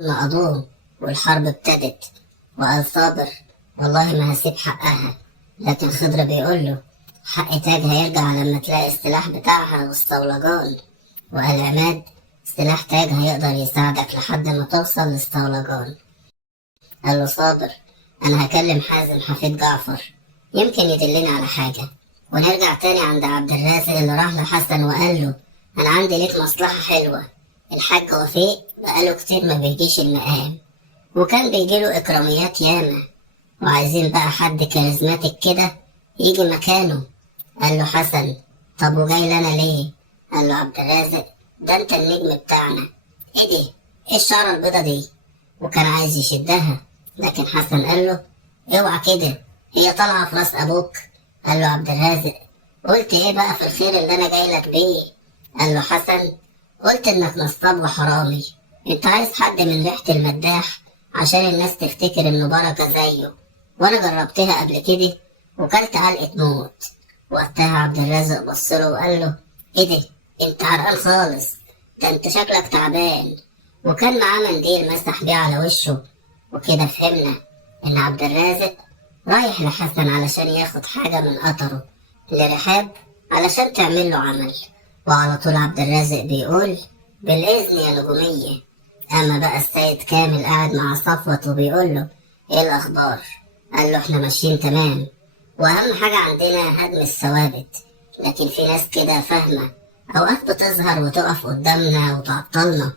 نقضوه والحرب ابتدت. وقال صابر: والله ما هسيب حقها. لكن خضر بيقول له: حق تاج هيرجع لما تلاقي السلاح بتاعها والصولجان. وقال عماد: سلاح تاج هيقدر يساعدك لحد ما توصل للصولجان. قال له صابر: انا هكلم حازم حفيد جعفر، يمكن يدلني على حاجة. ونرجع تاني عند عبد الرازق اللي راح لحسن وقال له: انا عندي ليك مصلحة حلوة. الحاج وفيق بقاله كتير ما بيجيش المقام، وكان بيجيله اكراميات ياما، وعايزين بقى حد كاريزماتيك كده يجي مكانه. قال له حسن: طب وجاي لنا ليه؟ قال له عبد الرازق: ده انت النجم بتاعنا. ايه دي؟ ايه الشعره البيضه دي؟ وكان عايز يشدها، لكن حسن قال له: اوعى كده، هي طالعه في راس ابوك. قال له عبد الرازق: قلت ايه بقى في الخير اللي انا جاي لك بيه؟ قال له حسن: قلت انك نصاب وحرامي. انت عايز حد من ريحه المداح عشان الناس تفتكر انه بركه زيه، وانا جربتها قبل كده وكلت علقه موت. وقتها عبد الرازق بصله وقال له: ايه ده؟ انت عرقان خالص، ده انت شكلك تعبان. وكان معاه منديل مسح بيه على وشه. وكده فهمنا ان عبد الرازق رايح لحسن علشان ياخد حاجة من قطره لرحاب علشان تعمل له عمل. وعلى طول عبد الرازق بيقول: بالإذن يا نجومية. أما بقى السيد كامل قاعد مع صفوت وبيقول له: إيه الأخبار؟ قال له: إحنا ماشيين تمام، وأهم حاجة عندنا هدم الثوابت. لكن في ناس كده فاهمة، أوقات بتظهر وتقف قدامنا وتعطلنا.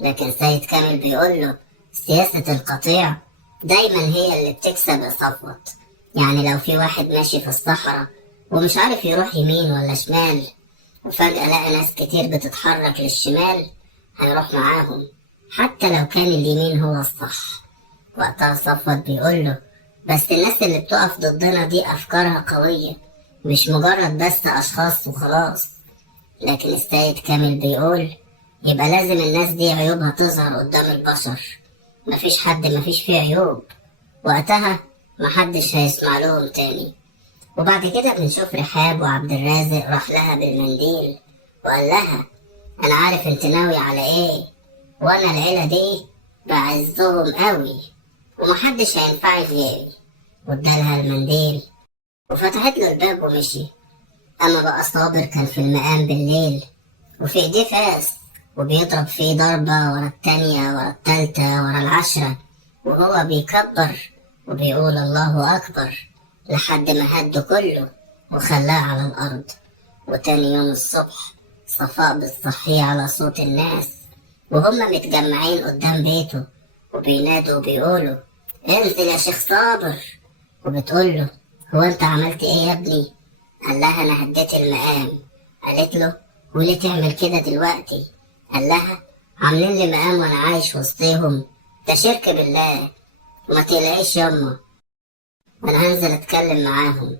لكن سيد كامل بيقول له: سياسة القطيع دايما هي اللي بتكسب يا صفوت. يعني لو في واحد ماشي في الصحراء ومش عارف يروح يمين ولا شمال، وفجأة لقى ناس كتير بتتحرك للشمال، هيروح معاهم حتى لو كان اليمين هو الصح. وقتها صفوت بيقول له: بس الناس اللي بتقف ضدنا دي أفكارها قوية، مش مجرد بس أشخاص وخلاص. لكن السيد كامل بيقول: يبقى لازم الناس دي عيوبها تظهر قدام البشر. مفيش حد مفيش فيه عيوب، وقتها محدش هيسمع لهم تاني. وبعد كده بنشوف رحاب وعبد الرازق راح لها بالمنديل وقال لها: انا عارف انت ناوي على ايه، وانا العيلة دي بعزهم قوي ومحدش هينفع غيري. وادالها المنديل وفتحت له الباب ومشي. اما بقى صابر كان في المقام بالليل، وفي ايديه فاس، وبيضرب فيه ضربة ورا التانية ورا التالتة ورا العشرة، وهو بيكبر وبيقول الله أكبر لحد ما هده كله وخلاه على الأرض. وتاني يوم الصبح صفاء بتصحيه على صوت الناس وهم متجمعين قدام بيته وبينادوا وبيقولوا: انزل يا شيخ صابر. وبتقول له: هو انت عملت ايه يا ابني؟ قال لها: انا هديت المقام. قالت له: وليه تعمل كده دلوقتي؟ قال لها: عاملين لي مقام وانا عايش وسطيهم، ده شرك بالله. وما تقلقيش ياما، انا هنزل اتكلم معاهم.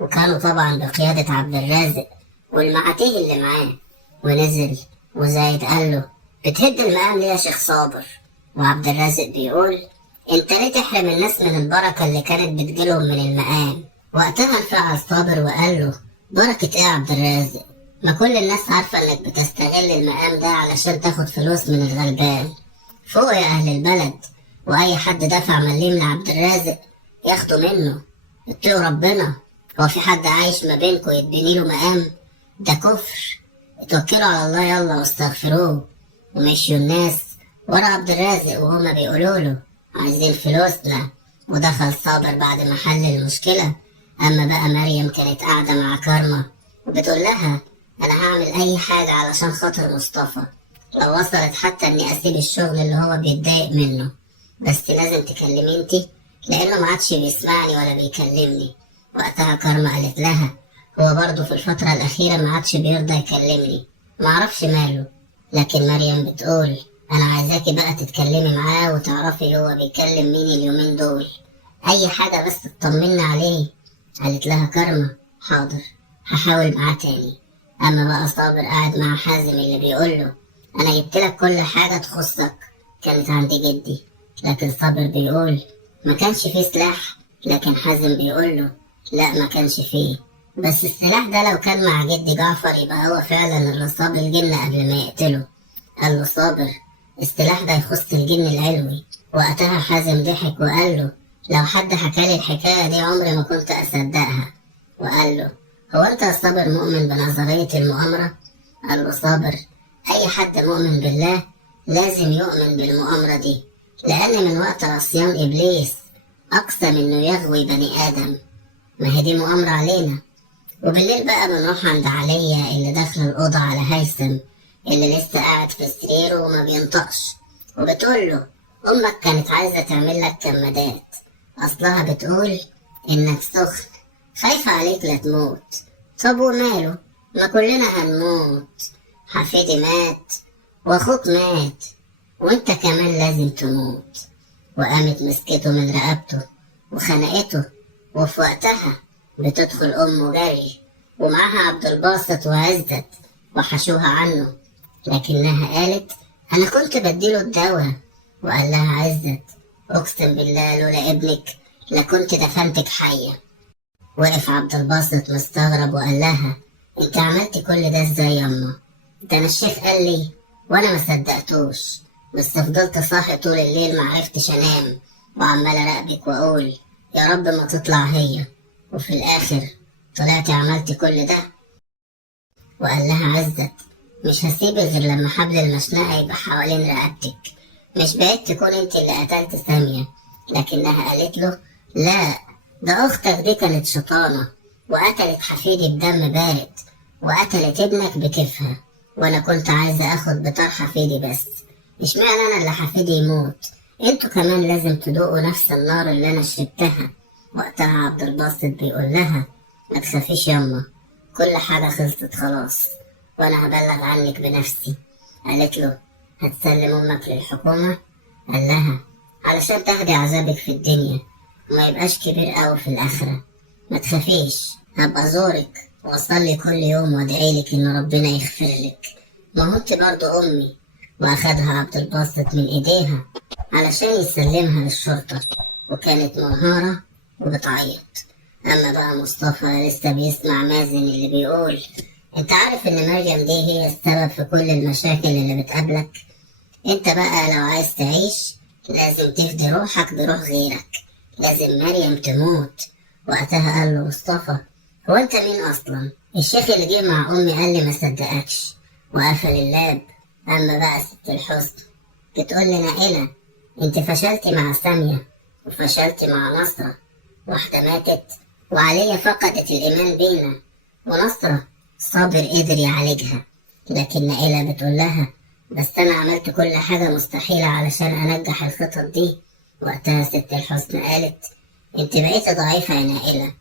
وكانوا طبعا بقيادة عبد الرازق والمعاتيه اللي معاه. ونزل وزايد قال له: بتهد المقام ليه يا شيخ صابر؟ وعبد الرازق بيقول: انت ليه تحرم الناس من البركة اللي كانت بتجيلهم من المقام؟ وقتها انفعل صابر وقال له: بركة ايه يا عبد الرازق؟ ما كل الناس عارفة انك بتستغل المقام ده علشان تاخد فلوس من الغلبان. فوق يا اهل البلد، واي حد دفع مليم لعبد الرازق ياخده منه. اتقوا ربنا، هو في حد عايش ما بينكم يتبني له مقام؟ ده كفر. اتوكلوا على الله يلا واستغفروه. ومشيوا الناس ورا عبد الرازق وهما بيقولوا له: عايزين فلوسنا. ودخل صابر بعد ما حل المشكلة. اما بقى مريم كانت قاعدة مع كارما وبتقول لها: انا هعمل اي حاجة علشان خاطر مصطفى، لو وصلت حتى اني اسيب الشغل اللي هو بيتضايق منه، بس لازم تكلمي انتي لانه ما عادش بيسمعني ولا بيكلمني. وقتها كارما قالت لها: هو برضه في الفترة الأخيرة ما عادش بيرضى يكلمني، معرفش ماله. لكن مريم بتقول: أنا عايزاكي بقى تتكلمي معاه وتعرفي هو بيكلم مين اليومين دول، أي حاجة بس تطمني عليه. قالت لها كارما: حاضر، هحاول معاه تاني. أما بقى صابر قاعد مع حازم اللي بيقول له: أنا جبتلك كل حاجة تخصك، كانت عند جدي. لكن صابر بيقول: ما كانش فيه سلاح. لكن حازم بيقول له: لا ما كانش فيه، بس السلاح ده لو كان مع جدي جعفر يبقى هو فعلا اللي صاب الجن قبل ما يقتله. قال له صابر: السلاح ده يخص الجن العلوي. وقتها حازم ضحك وقال له لو حد حكالي الحكاية دي عمري ما كنت أصدقها. وقال له هو أنت يا صابر مؤمن بنظرية المؤامرة؟ قال له صابر أي حد مؤمن بالله لازم يؤمن بالمؤامرة دي، لأن من وقت عصيان إبليس أقسم إنه يغوي بني آدم، ما هي دي مؤامرة علينا. وبالليل بقى بنروح عند عليا اللي داخل الأوضة على هيثم اللي لسه قاعد في سريره وما بينطقش، وبتقول له أمك كانت عايزة تعمل لك كمادات، أصلها بتقول إنك سخن خايفة عليك لا تموت. طب وماله، ما كلنا هنموت، حفيدي مات وأخوك مات وأنت كمان لازم تموت. وقامت مسكته من رقبته وخنقته، وفي وقتها بتدخل أمه جري ومعاها عبد الباسط وعزت وحشوها عنه، لكنها قالت أنا كنت بديله الدواء. وقال لها عزت أقسم بالله لولا ابنك لكنت دفنتك حية. وقف عبد الباسط مستغرب وقال لها انت عملتي كل ده ازاي ياما؟ ده انا الشيخ قال لي وانا ما صدقتوش، بس فضلت صاحي طول الليل معرفتش انام وعمال اراقبك واقول يا رب ما تطلع هي، وفي الاخر طلعتي عملتي كل ده. وقال لها عزت مش هسيبك غير لما حبل المشنقة يبقى حوالين رقبتك، مش بقيت تكون انت اللي قتلت سامية. لكنها قالت له لا، ده اختك دي كانت شيطانة وقتلت حفيدي بدم بارد وقتلت ابنك بكيفها، وانا كنت عايزة اخد بطار حفيدي بس، مش معنى انا اللي حفيدي يموت انتوا كمان لازم تدوقوا نفس النار اللي انا شربتها. وقتها عبد الباسط بيقول لها ما تخافيش ياما، كل حاجة خلصت خلاص وانا هبلغ عنك بنفسي. قالت له هتسلم امك للحكومة؟ قال لها علشان تهدي عذابك في الدنيا وما يبقاش كبير قوي في الاخرة. ما تخافيش هبقى زورك واصلي كل يوم وادعيلك ان ربنا يغفر لك، ما هو انت برضو امي. واخدها عبد الباسط من ايديها علشان يسلمها للشرطة، وكانت منهارة وبتعيط. اما بقى مصطفى لسه بيسمع مازن اللي بيقول انت عارف ان مريم دي هي السبب في كل المشاكل اللي بتقابلك، انت بقى لو عايز تعيش لازم تفدي روحك بروح غيرك، لازم مريم تموت. وقتها قال له مصطفى هو انت مين اصلا؟ الشيخ اللي جه مع امي قال لي ما صدقكش وقفل اللاب. اما بقى ست الحسن بتقول لي نائلة انت فشلتي مع سامية وفشلتي مع نصرة، واحدة ماتت وعليا فقدت الايمان بينا، ونصرة صابر قدر يعالجها. لكن نائلة بتقول لها بس انا عملت كل حاجة مستحيلة علشان انجح الخطط دي. وقتها ست الحسن قالت انت بقيتي ضعيفة يا نائلة.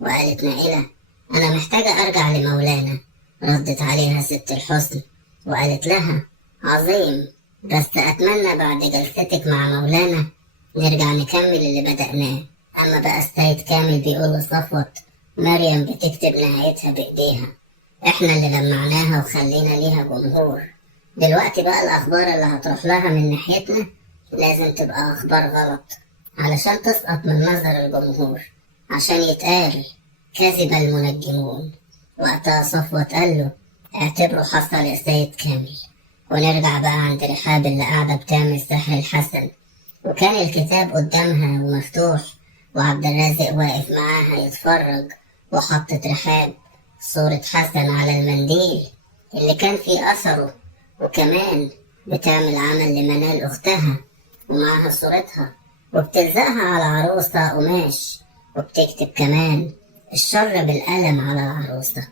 وقالت نائلة انا محتاجة ارجع لمولانا. ردت عليها ست الحسن وقالت لها عظيم، بس اتمنى بعد جلستك مع مولانا نرجع نكمل اللي بدأناه. اما بقى السيد كامل بيقول لصفوت مريم بتكتب نهايتها بايديها، احنا اللي لمعناها وخلينا ليها جمهور، دلوقتي بقى الاخبار اللي هتروح لها من ناحيتنا لازم تبقى اخبار غلط علشان تسقط من نظر الجمهور، عشان يتقال كذب المنجمون. وقتها صفوت قال له اعتبره حصل يا سيد كامل. ونرجع بقى عند رحاب اللي قاعدة بتعمل سحر الحسن، وكان الكتاب قدامها ومفتوح وعبد الرازق واقف معاها يتفرج، وحطت رحاب صورة حسن على المنديل اللي كان فيه أثره، وكمان بتعمل عمل لمنال أختها ومعها صورتها، وبتلزقها على عروسة قماش، وبتكتب كمان الشر بالقلم على العروسة.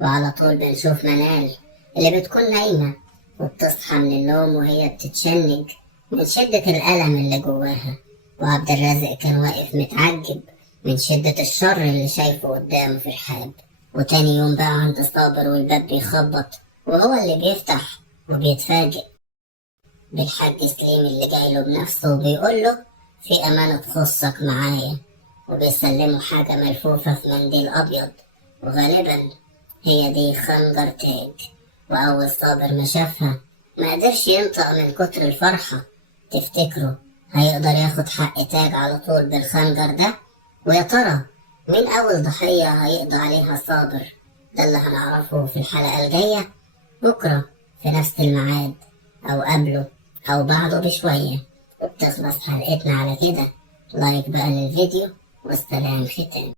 وعلى طول بنشوف منال اللي بتكون نايمة وبتصحى من النوم وهي بتتشنج من شدة الألم اللي جواها، وعبد الرازق كان واقف متعجب من شدة الشر اللي شايفه قدامه في رحاب. وتاني يوم بقى عند صابر والباب بيخبط وهو اللي بيفتح، وبيتفاجئ بالحاج سليم اللي جايله بنفسه وبيقول له في أمانة تخصك معايا، وبيسلمه حاجة ملفوفة في منديل أبيض، وغالبا هي دي خنجر تاج. وأول صابر ما شافها ما قدرش ينطق من كتر الفرحة. تفتكروا هيقدر ياخد حق تاج على طول بالخنجر ده؟ ويا ترى مين أول ضحية هيقضي عليها صابر؟ ده اللي هنعرفه في الحلقة الجاية بكرة في نفس الميعاد أو قبله أو بعده بشوية. وبتخلص حلقتنا على كده. لايك بقى للفيديو، والسلام ختام.